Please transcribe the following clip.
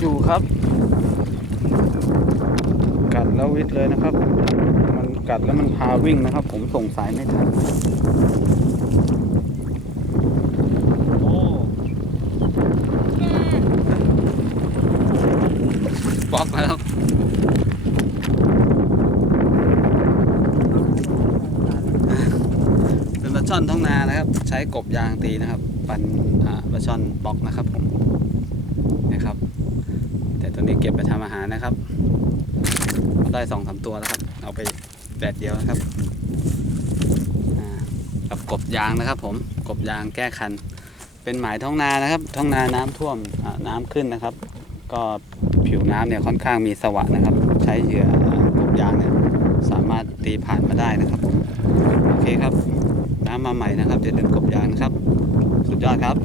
อยู่ครับ กัดแล้ววิทย์เลยนะครับ มันกัดแล้วมันพาวิ่งนะครับ ผมส่งสายไม่ทันโอ้บล็อกแล้วเป็นปลาช่อนท้องนานะครับ ใช้กบยางตีนะครับ ปันอ่าปลาช่อนบล็อกนะครับผมนะครับ ต่ตัวนี้เก็บไปทำอาหารนะครับ ได้สองสามตัวแล้วครับ เอาไปแดดเดียวนะครับอ่ากับกบยางนะครับ ผมกบยางแก้คัน เป็นหมายท้องนานะครับ ท้องนาน้ำท่วมน้ำขึ้นนะครับ ก็ผิวน้ำเนี่ยค่อนข้างมีสวะนะครับ ใช้เหยื่อกบยางเนี่ยสามารถตีผ่านมาได้นะครับผมโอเคครับ น้ำมาใหม่นะครับอย่าลืมกบยางนะครับ สุดยอดครับ